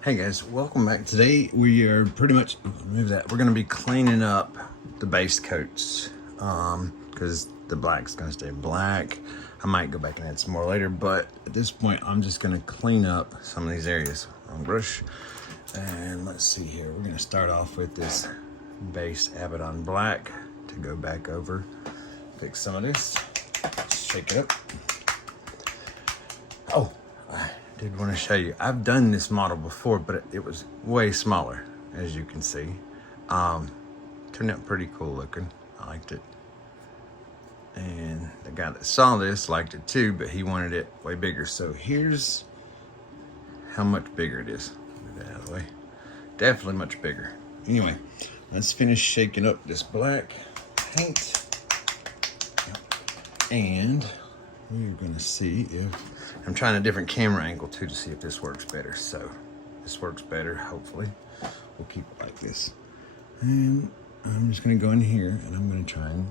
Hey guys, welcome back. Today we are pretty much, move that, we're going to be cleaning up the base coats because the black's going to stay black. I might go back and add some more later, but at this point I'm just going to clean up some of these areas on brush. And let's see here, we're going to start off with this base Abaddon black to go back over, fix some of this, shake it up. Oh, I did want to show you. I've done this model before, but it was way smaller, as you can see. Turned out pretty cool looking. I liked it. And the guy that saw this liked it too, but he wanted it way bigger. So here's how much bigger it is. Move that out of the way. Definitely much bigger. Anyway, let's finish shaking up this black paint. And we're gonna see if, I'm trying a different camera angle too to see if this works better. So this works better, hopefully. We'll keep it like this. And I'm just gonna go in here and I'm gonna try and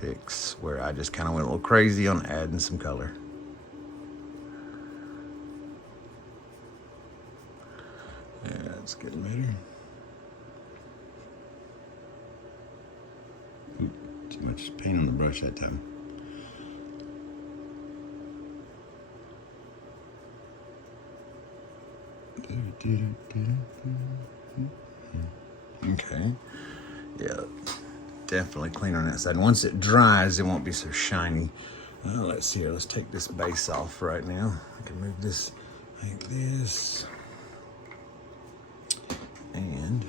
fix where I just kind of went a little crazy on adding some color. Yeah, it's getting better. Ooh, too much paint on the brush that time. Okay, yeah, definitely clean on that side. Once it dries, it won't be so shiny. Let's see here, let's take this base off right now. I can move this like this. And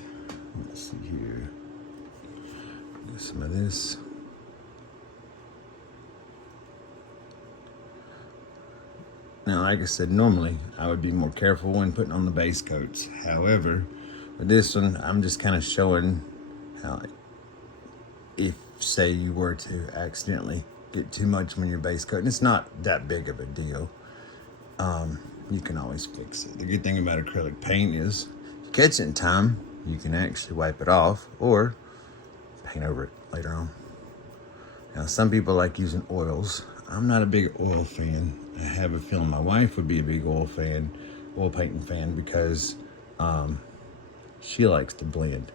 let's see here, get some of this. Now, like I said, normally I would be more careful when putting on the base coats. However, with this one, I'm just kind of showing how, if say you were to accidentally get too much on your base coat, and it's not that big of a deal, you can always fix it. The good thing about acrylic paint is, if you catch it in time, you can actually wipe it off or paint over it later on. Now, some people like using oils. I'm not a big oil fan. I have a feeling my wife would be a big oil painting fan, because she likes to blend.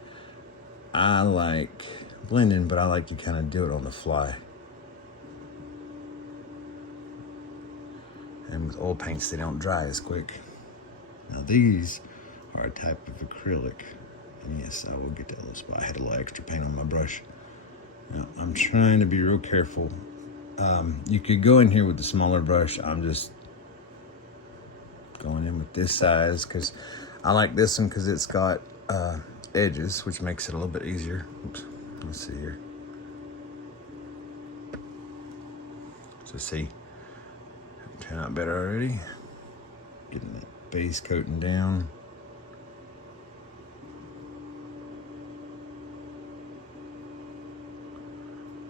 I like blending, but I like to kind of do it on the fly. And with oil paints, they don't dry as quick. Now these are a type of acrylic. And yes, I will get that little spot. I had a little extra paint on my brush. Now, I'm trying to be real careful. You could go in here with the smaller brush. I'm just going in with this size because I like this one because it's got edges, which makes it a little bit easier. Oops, let's see here. So see, turn out better already. Getting that base coating down.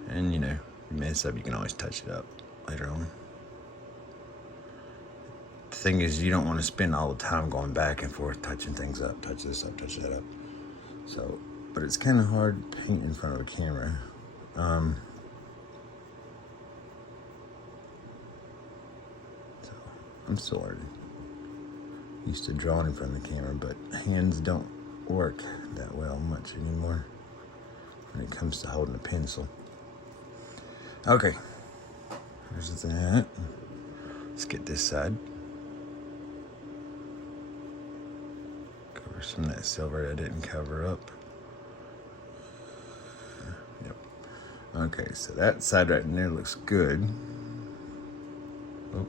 And you know, if you mess up, you can always touch it up later on. The thing is, you don't want to spend all the time going back and forth touching things up, touch this up, touch that up. So, but it's kind of hard painting in front of a camera. So I'm still learning. Used to drawing in front of the camera, but hands don't work that well much anymore when it comes to holding a pencil. Okay, there's that. Let's get this side. Cover some of that silver I didn't cover up. Yep. Okay, so that side right in there looks good. Oh,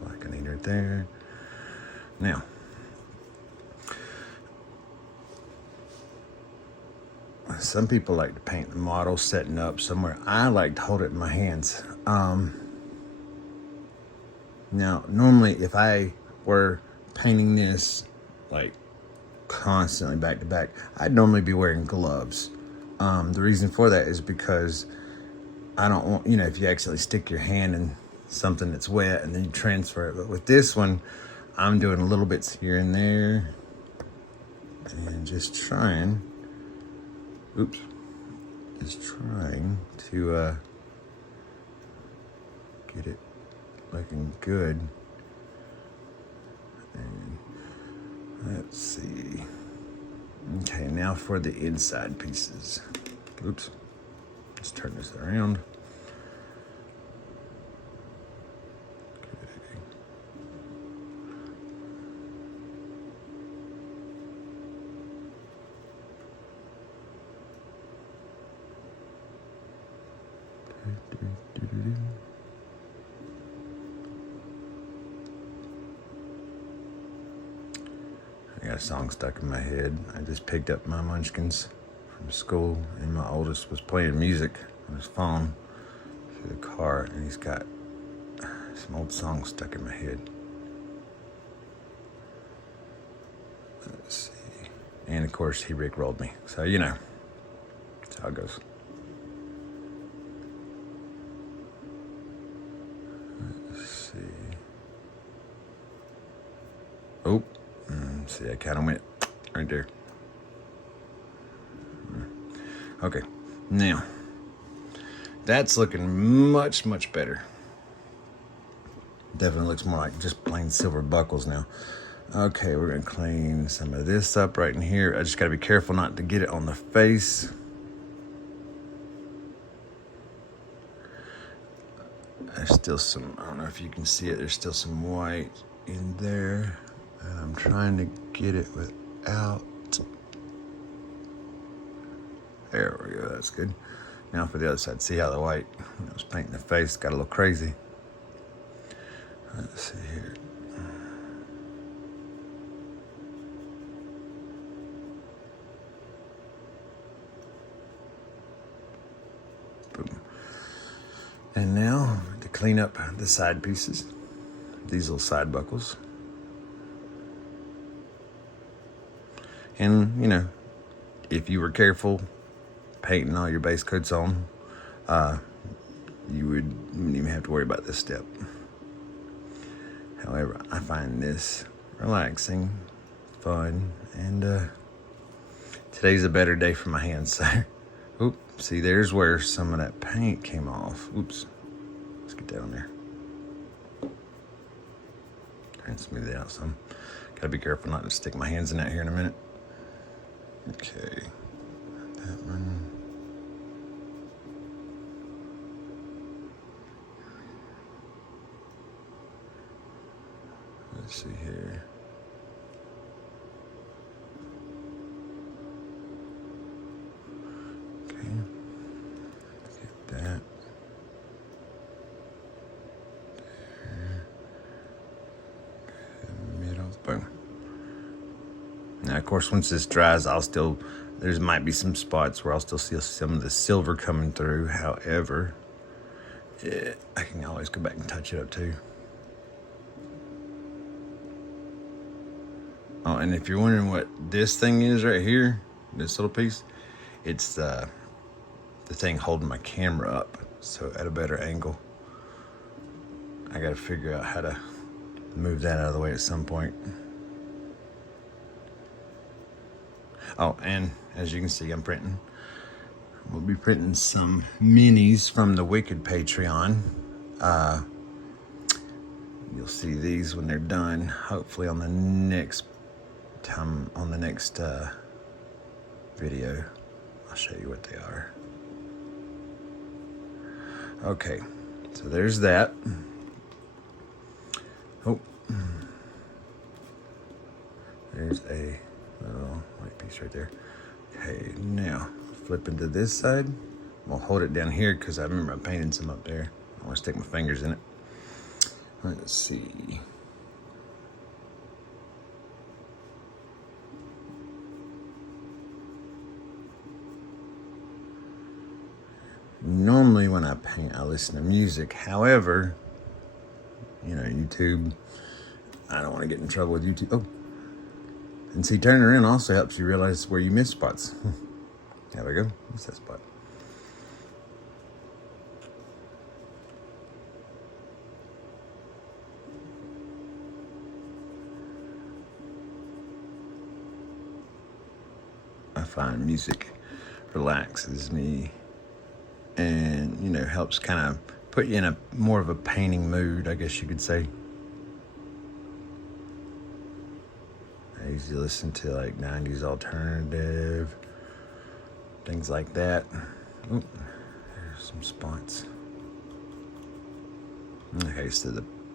black I need right there. Now, some people like to paint the model setting up somewhere. I like to hold it in my hands. Now, normally if I were painting this like constantly back to back, I'd normally be wearing gloves. The reason for that is because I don't want, you know, if you accidentally stick your hand in something that's wet and then you transfer it. But with this one, I'm doing little bits here and there and just trying, just trying to get it looking good. Let's see. Okay, now for the inside pieces. Oops. Let's turn this around. I got a song stuck in my head. I just picked up my munchkins from school, and my oldest was playing music on his phone through the car, and he's got some old song stuck in my head. Let's see. And of course, he rickrolled me. So, you know, that's how it goes. Let's see. Oh, see, I kind of went right there. Okay, now that's looking much, much better. Definitely looks more like just plain silver buckles now. Okay, we're gonna clean some of this up right in here. I just gotta be careful not to get it on the face. There's still some, I don't know if you can see it, there's still some white in there. And I'm trying to get it without. There we go, that's good. Now for the other side, see how the white, I was painting the face, got a little crazy. Let's see here. Boom. And now to clean up the side pieces, these little side buckles. And, you know, if you were careful painting all your base coats on, you wouldn't even have to worry about this step. However, I find this relaxing, fun, and today's a better day for my hands. So, oop, see, there's where some of that paint came off. Oops, let's get that on there. Try and smooth it out some. Gotta be careful not to stick my hands in that here in a minute. Okay, that one. Let's see here. Okay, get that. There. Middle, boom. Now, of course, once this dries, there might be some spots where I'll still see some of the silver coming through. However, I can always go back and touch it up too. Oh, and if you're wondering what this thing is right here, this little piece, it's the thing holding my camera up, so at a better angle. I gotta figure out how to move that out of the way at some point. Oh, and as you can see, we'll be printing some minis from the Wicked Patreon. You'll see these when they're done, hopefully on the next video. I'll show you what they are. Okay, so there's that. Oh, there's a little white piece right there. Okay, now flip into this side. We'll hold it down here because I remember I painted some up there. I want to stick my fingers in it. Let's see. Normally when I paint, I listen to music. However, you know, YouTube, I don't want to get in trouble with YouTube. Oh, and see, turning around also helps you realize where you miss spots. There we go. What's that spot? I find music relaxes me and, you know, helps kind of put you in a more of a painting mood, I guess you could say. Easy to listen to, like 90s alternative, things like that. Oop, there's some spots. Okay, so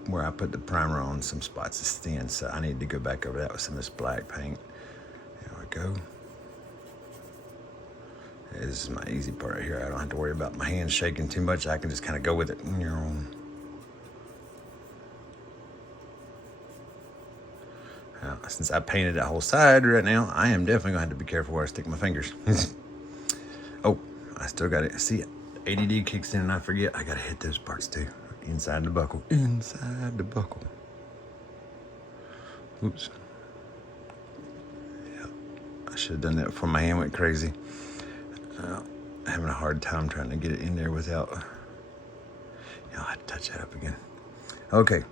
where I put the primer on, some spots is thin, so I need to go back over that with some of this black paint. There we go. This is my easy part right here. I don't have to worry about my hands shaking too much. I can just kind of go with it. Since I painted that whole side right now, I am definitely going to have to be careful where I stick my fingers. Oh, I still got it. See, ADD kicks in and I forget. I got to hit those parts too. Inside the buckle. Inside the buckle. Oops. Yeah, I should have done that before my hand went crazy. Having a hard time trying to get it in there without... Yeah, I'll have to touch that up again. Okay.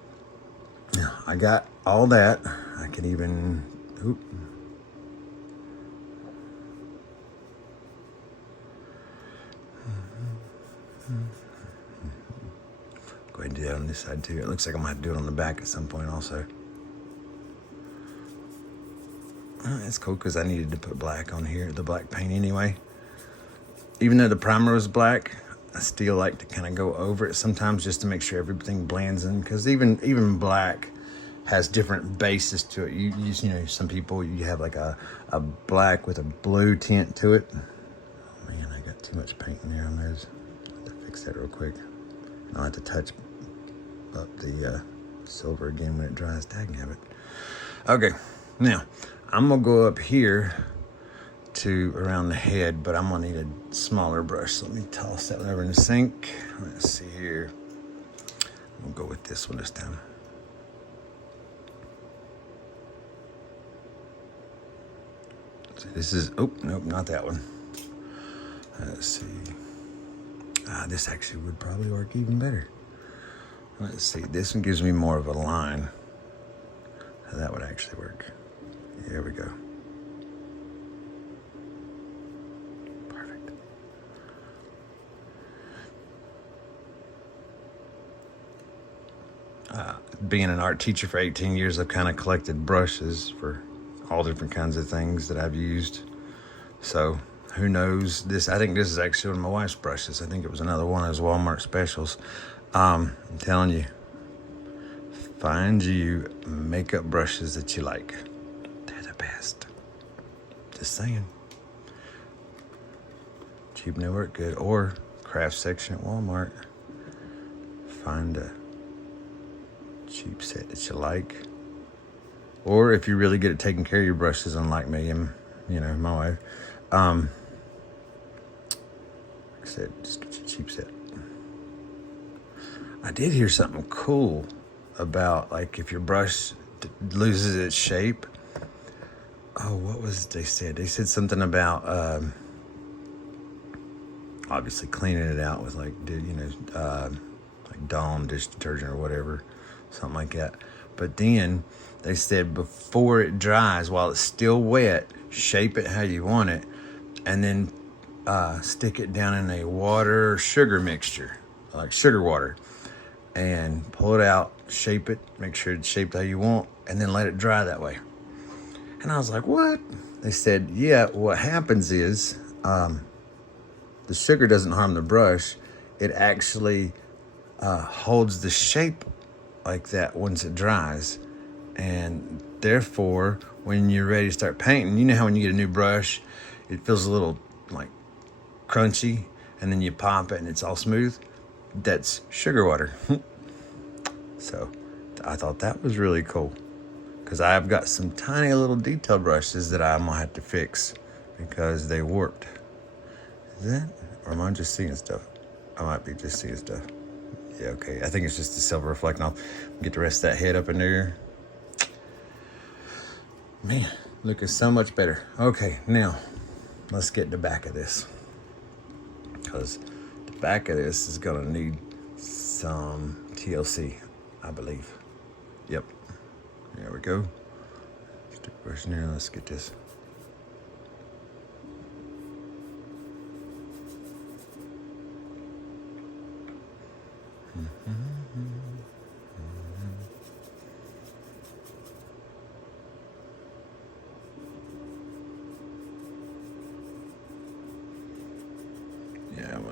Now, I got all that. I can even... Oop. Go ahead and do that on this side too. It looks like I'm going to have to do it on the back at some point also. It's cool because I needed to put black on here, the black paint anyway. Even though the primer was black, I still like to kind of go over it sometimes just to make sure everything blends in, because even black has different bases to it. You know, some people, you have like a black with a blue tint to it. Oh man, I got too much paint in there on those. I have to fix that real quick. I'll have to touch up the silver again when it dries. Dagnabbit. Okay, now I'm gonna go up here to around the head, but I'm gonna need a smaller brush. So let me toss that one over in the sink. Let's see here. We'll go with this one this time. So this is, oh, nope, not that one. Let's see. This actually would probably work even better. Let's see, this one gives me more of a line. So that would actually work. There we go. Perfect. Being an art teacher for 18 years, I've kind of collected brushes for all different kinds of things that I've used. So who knows this? I think this is actually one of my wife's brushes. I think it was another one of those Walmart specials. I'm telling you, find you makeup brushes that you like. They're the best. Just saying. Cheap and they work good. Or craft section at Walmart. Find a cheap set that you like. Or if you're really good at taking care of your brushes, unlike me and, you know, my wife, like I said, just get you a cheap set. I did hear something cool about, like, if your brush loses its shape. Oh, what was it they said? They said something about obviously cleaning it out with, like, like Dawn dish detergent or whatever, something like that. But then they said before it dries, while it's still wet, shape it how you want it, and then stick it down in a water sugar mixture, like sugar water, and pull it out, shape it, make sure it's shaped how you want, and then let it dry that way. And I was like, what? They said, yeah, what happens is the sugar doesn't harm the brush. It actually holds the shape like that once it dries. And therefore, when you're ready to start painting, you know how when you get a new brush, it feels a little like crunchy, and then you pop it and it's all smooth? That's sugar water. So I thought that was really cool, because I've got some tiny little detail brushes that I'm gonna have to fix because they warped. Is that, or am I just seeing stuff? I might be just seeing stuff. Yeah, okay, I think it's just the silver reflecting off. Get the rest of that head up in there. Man, looking so much better. Okay, now let's get the back of this, because the back of this is gonna need some TLC, I believe. Yep, there we go. Stick brush in there, let's get this.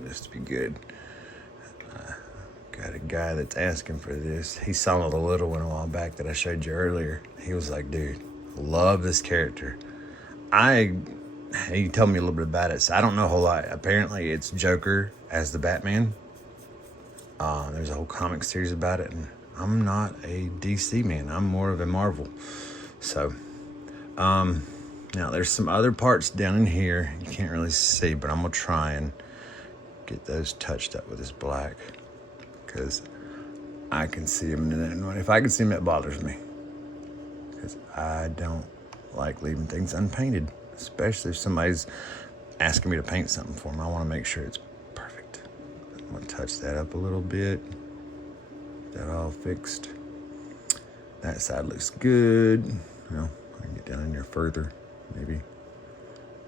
this to be good. Got a guy that's asking for this. He saw the little one a while back that I showed you earlier. He was like, dude, love this character. He told me a little bit about it, so I don't know a whole lot. Apparently it's Joker as the Batman. There's a whole comic series about it, and I'm not a DC man. I'm more of a Marvel. So, now there's some other parts down in here you can't really see, but I'm gonna try and get those touched up with this black, because I can see them, and if I can see them, it bothers me, because I don't like leaving things unpainted, especially if somebody's asking me to paint something for them. I want to make sure it's perfect. I'm gonna touch that up a little bit. That all fixed. That side looks good. Well, I can get down in there further, maybe.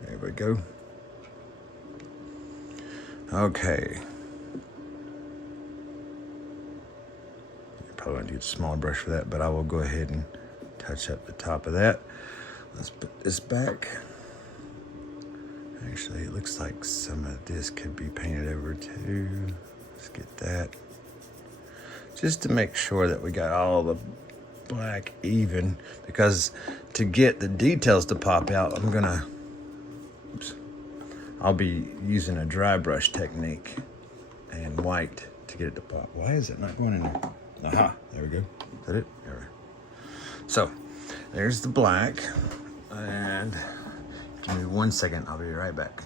There we go. Okay. Probably want to use a smaller brush for that, but I will go ahead and touch up the top of that. Let's put this back. Actually, it looks like some of this could be painted over too. Let's get that. Just to make sure that we got all the black even, because to get the details to pop out, I'll be using a dry brush technique and white to get it to pop. Why is it not going in there? Aha, there we go. Is that it? There we go. So, there's the black, and give me 1 second, I'll be right back.